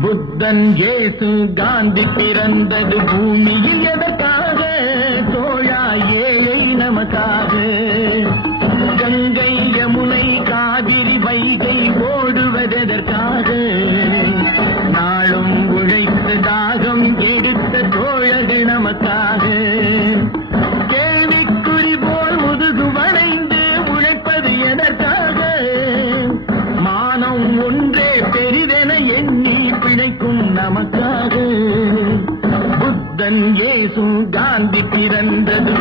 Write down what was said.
புத்தன் இயேசு காந்தி பிறந்தது பூமியில் எதற்காக? தோழா ஏழை நமக்காக. கங்கை யமுனை காவிரி வைகை ஓடுவதற்காக. நாளும் உழைத்து தாகம் எடுத்த தோழர்கள் நமக்காக. கேள்விக்குறி போல் முதுகு வளைந்து உழைப்பது எதற்காக? மானம் ஒன்றே பெரிதென எண்ணி பிழைக்கும் நமக்காக. புத்தன் இயேசு காந்தி பிறந்தது